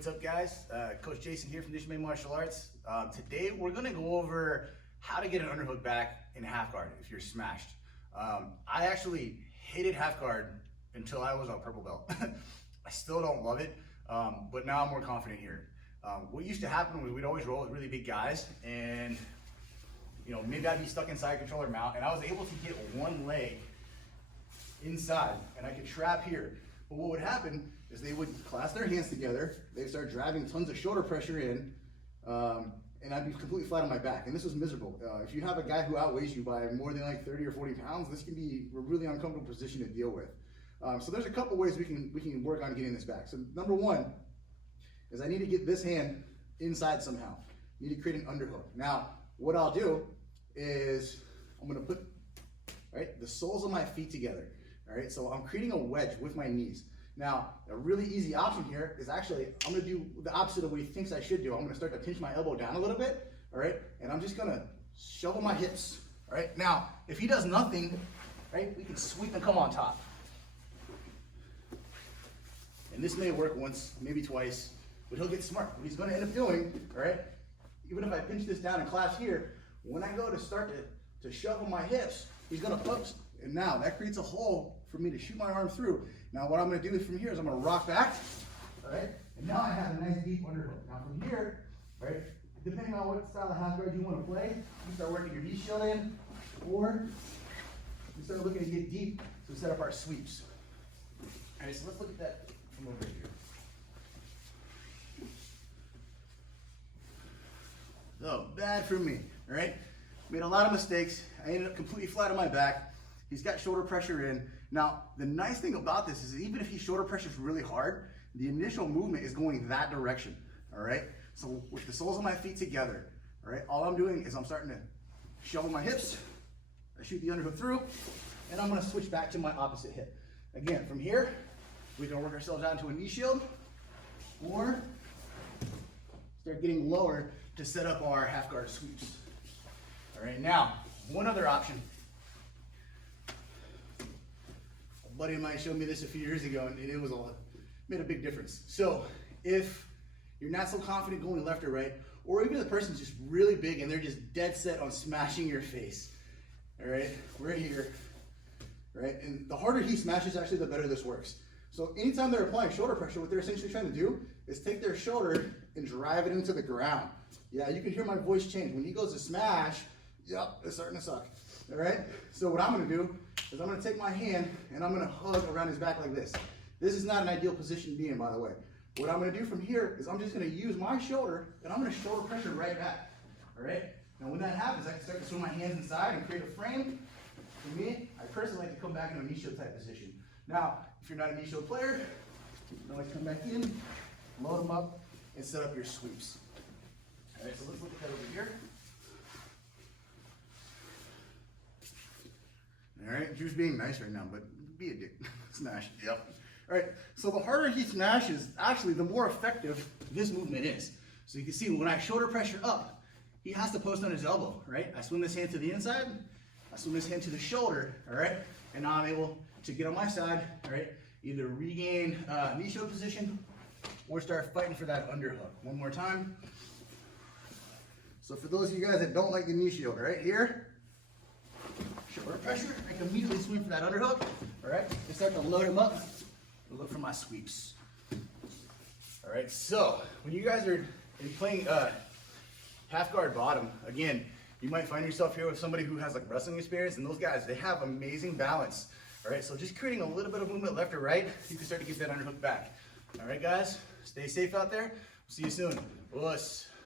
what's up guys? Coach Jason here from Dish Made Martial Arts. Today we're gonna go over how to get an underhook back in half guard if you're smashed. I actually hated half guard until I was on purple belt. I still don't love it, but now I'm more confident here. What used to happen was we'd always roll with really big guys, and maybe I'd be stuck inside controller mount, and I was able to get one leg inside, and I could trap here. But what would happen is they would clasp their hands together, they'd start driving tons of shoulder pressure in, and I'd be completely flat on my back, and this was miserable. If you have a guy who outweighs you by more than like 30 or 40 pounds, this can be a really uncomfortable position to deal with. So there's a couple ways we can work on getting this back. So number one is I need to get this hand inside somehow. I need to create an underhook. Now, what I'll do is I'm gonna put the soles of my feet together. All right, so I'm creating a wedge with my knees. Now, a really easy option here is actually, I'm gonna do the opposite of what he thinks I should do. I'm gonna start to pinch my elbow down a little bit, all right? And I'm just gonna shovel my hips, all right? Now, if he does nothing, right, we can sweep and come on top. And this may work once, maybe twice, but he'll get smart. What he's gonna end up doing, all right, even if I pinch this down and clasp here, when I go to start to shovel my hips, he's gonna oops, and now that creates a hole for me to shoot my arm through. Now what I'm gonna do from here is I'm gonna rock back, all right? And now I have a nice deep underhook. Now from here, right, depending on what style of half guard you wanna play, you start working your knee shield in, or you start looking to get deep to set up our sweeps. All right, so let's look at that from over here. So, bad for me, all right? Made a lot of mistakes. I ended up completely flat on my back. He's got shoulder pressure in. Now, the nice thing about this is even if he shoulder pressures really hard, the initial movement is going that direction, all right? So with the soles of my feet together, all right, all I'm doing is I'm starting to shovel my hips, I shoot the underhook through, and I'm gonna switch back to my opposite hip. Again, from here, we can work ourselves out into a knee shield, or start getting lower to set up our half guard sweeps. All right, now, one other option. A buddy of mine showed me this a few years ago, and it was made a big difference. So if you're not so confident going left or right, or even the person's just really big and they're just dead set on smashing your face, all right, right here, right? And the harder he smashes, actually, the better this works. So anytime they're applying shoulder pressure, what they're essentially trying to do is take their shoulder and drive it into the ground. Yeah, you can hear my voice change. When he goes to smash, yep, it's starting to suck, all right? So what I'm gonna do is I'm gonna take my hand and I'm gonna hug around his back like this. This is not an ideal position to be in, by the way. What I'm gonna do from here is I'm just gonna use my shoulder and I'm gonna shoulder pressure right back, all right? Now when that happens, I can start to swing my hands inside and create a frame. For me, I personally like to come back in a knee shield type position. Now, if you're not a knee shield player, you can always come back in, load them up, and set up your sweeps. All right, so let's look at that over here. All right, Drew's being nice right now, but be a dick. Smash, yep. All right, so the harder he smashes, actually, the more effective this movement is. So you can see when I shoulder pressure up, he has to post on his elbow, right? I swing this hand to the inside, I swing this hand to the shoulder, all right? And now I'm able to get on my side, all right? Either regain knee shield position or start fighting for that underhook. One more time. So for those of you guys that don't like the knee shield, right here, shoulder pressure, I can immediately swing for that underhook, all right? And start to load him up and look for my sweeps. All right, so when you guys are playing half guard bottom, again, you might find yourself here with somebody who has like wrestling experience, and those guys, they have amazing balance. All right, so just creating a little bit of movement left or right, you can start to get that underhook back. All right, guys, stay safe out there. See you soon. Us.